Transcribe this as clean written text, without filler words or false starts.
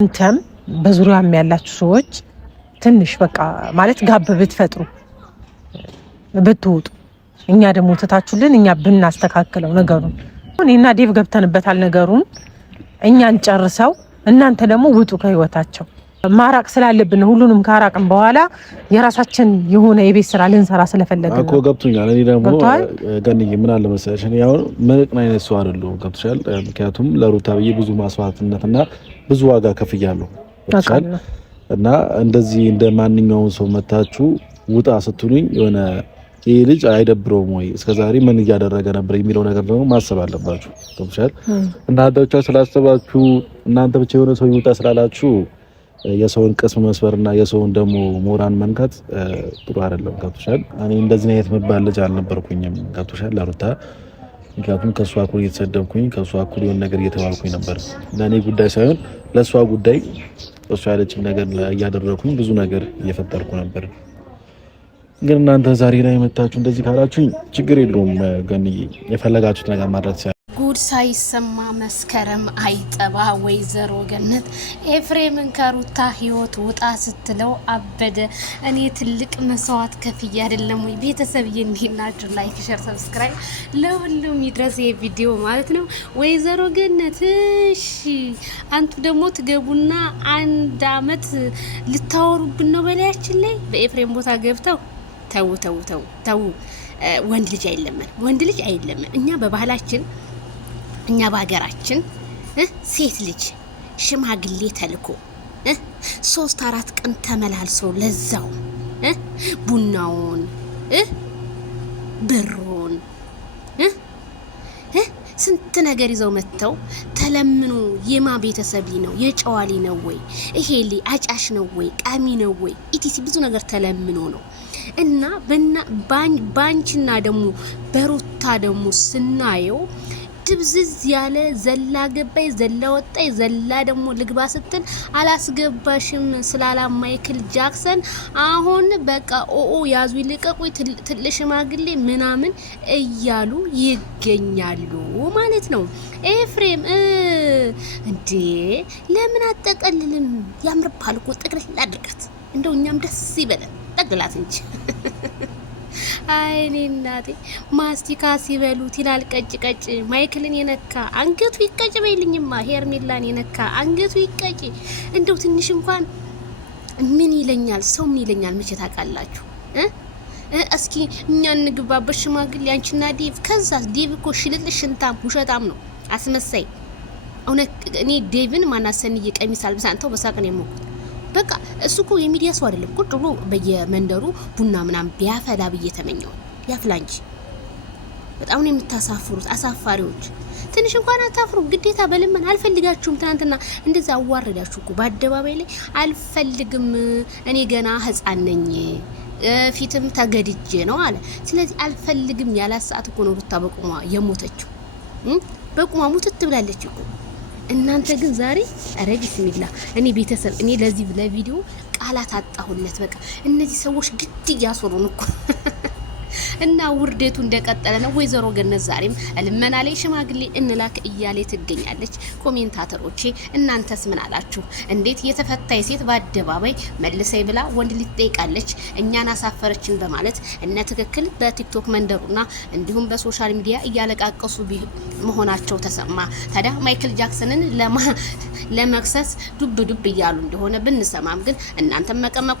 እንተም በዙሪያም ያላችሁ ሰዎች ትንሽ በቃ ማለት ጋብ ብትፈጥሩ ብትወጡ እኛ ደግሞ ተታችሁልን እኛ ብናስተካክለው ነገሩን እኔና ዴቭ ገብተንበታል ነገሩን እኛን ጨርሰው እናንተ ደግሞ ውጡ ከህይወታቸው ማራቅ ስላለብን ሁሉንም ካራቅን በኋላ የራሳችን የሆነ የቤት ስራ ልንሰራ ስለፈለግን እኮ ገብቶኛል። እኔ ደግሞ ገንዬ ምን አለ መሰለሽ እኔ አሁን ምንቅና አይነት ሰው አይደለሁም። ገብቶሻል? ምክንያቱም ለሩታ ብዬ ብዙ ማስዋዕትነትና ብዙ ዋጋ ከፍያለሁ። ገብቶሻል? እና እንደዚህ እንደ ማንኛውም ሰው መታችሁ ውጣ ስትሉኝ የሆነ ይሄ ልጅ አይደብረውም ወይ እስከዛሬ ምን እያደረገ ነበር የሚለው ነገር ደግሞ ማሰብ አለባችሁ። ገብቶሻል? እናንተ ብቻ ስላሰባችሁ እናንተ ብቻ የሆነ ሰው ይውጣ ስላላችሁ የሰውን ቅስም መስበርና የሰውን ደግሞ ሞራን መንካት ጥሩ አይደለም። ገብቶሻል? እኔ እንደዚህ አይነት መባል ልጅ አልነበርኩኝም። ገብቶሻል? ለሩታ ምክንያቱም ከሷ እኩል እየተሰደብኩኝ ከሷ እኩል የሆነ ነገር እየተባልኩኝ ነበር። ለእኔ ጉዳይ ሳይሆን ለሷ ጉዳይ እሷ ያለችኝ ነገር እያደረኩኝ ብዙ ነገር እየፈጠርኩ ነበር። ግን እናንተ ዛሬ ላይ መጣችሁ እንደዚህ ካላችሁኝ ችግር የለውም። ግን የፈለጋችሁት ነገር ማድረግ ጉድ ሳይሰማ መስከረም አይጠባ ወይዘሮ ገነት ኤፍሬምን ከሩታ ህይወት ውጣ ስትለው አበደ። እኔ ትልቅ መስዋዕት ከፍዬ አይደለም ወይ ቤተሰብ እንዲናችሁ ላይክ ሼር ሰብስክራይብ ለሁሉም ይድረስ የቪዲዮ ማለት ነው። ወይዘሮ ገነት እሺ አንቱ ደግሞ ትገቡና አንድ አመት ልታወሩብን ነው በላያችን ላይ በኤፍሬም ቦታ ገብተው ተው ወንድ ልጅ አይለመን እኛ በባህላችን እኛ በሀገራችን ሴት ልጅ ሽማግሌ ተልኮ 3-4 ቀን ተመላልሶ ለዛው ቡናውን ብሩን ስንት ነገር ይዘው መተው ተለምኖ የማ ቤተሰብ ነው የጨዋሊ ነው ወይ ይሄ አጫሽ ነው ወይ ቃሚ ነው ወይ ኢቲሲ ብዙ ነገር ተለምኖ ነው እና ባንቺና ደግሞ በሩታ ደግሞ ስናየው ድብዝዝ ያለ ዘላ ገባይ ዘላ ወጣይ ዘላ ደግሞ ልግባ ስትል አላስገባሽም ስላላ ማይክል ጃክሰን አሁን በቃ ኦኦ ያዙ ይልቀቁኝ ትልሽ ማግሌ ምናምን እያሉ ይገኛሉ ማለት ነው። ኤፍሬም እንዴ ለምን አጠቀልልም? ያምርባል እኮ ጠቅልል አድርጋት እንደው እኛም ደስ ይበለን ጠቅላት እንጂ አይኔ እናቴ ማስቲካ ሲበሉት ይላል ቀጭ ማይክልን የነካ አንገቱ ይቀጭ በይልኝማ ሄርሜላን የነካ አንገቱ ይቀጭ። እንደው ትንሽ እንኳን ምን ይለኛል ሰው ምን ይለኛል መቼ ታውቃላችሁ? እስኪ እኛ እንግባበት ሽማግሌ አንቺና ዴቭ። ከዛ ዴቭ እኮ ሽልልሽ ሽንታም ውሸታም ነው አስመሳይ። እውነት እኔ ዴቭን ማናሰንዬ ቀሚስ አልብሳንተው በሳቅን የሞኩት በቃ እሱ እኮ የሚዲያ ሰው አይደለም። ቁጭ ብሎ በየመንደሩ ቡና ምናምን ቢያፈላ ብዬ ተመኘው ያፍላ እንጂ በጣም ነው የምታሳፍሩት አሳፋሪዎች። ትንሽ እንኳን አታፍሩ። ግዴታ በልመን አልፈልጋችሁም። ትናንትና እንደዛ አዋረዳችሁ እኮ በአደባባይ ላይ አልፈልግም እኔ ገና ህፃን ነኝ ፊትም ተገድጄ ነው አለ። ስለዚህ አልፈልግም ያላት ሰዓት እኮ ነው ሩታ በቁሟ የሞተችው። በቁሟ ሙትት ብላለች እኮ። እናንተ ግን ዛሬ አረ ቢስሚላ እኔ ቤተሰብ እኔ ለዚህ ለቪዲዮ ቃላት አጣሁለት። በቃ እነዚህ ሰዎች ግድ እያስወሩን እኮ እና ውርደቱ እንደቀጠለ ነው። ወይዘሮ ገነት ዛሬም ልመና ላይ ሽማግሌ እንላክ እያለ ትገኛለች። ኮሜንታተሮቼ እናንተስ ምን አላችሁ? እንዴት የተፈታይ ሴት በአደባባይ መልሰይ ብላ ወንድ ልትጠይቃለች? እኛን አሳፈረችን በማለት እነ ትክክል በቲክቶክ መንደሩና እንዲሁም በሶሻል ሚዲያ እያለቃቀሱ መሆናቸው ተሰማ። ታዲያ ማይክል ጃክሰንን ለመክሰስ ዱብ እያሉ እንደሆነ ብንሰማም ግን እናንተም መቀመቅ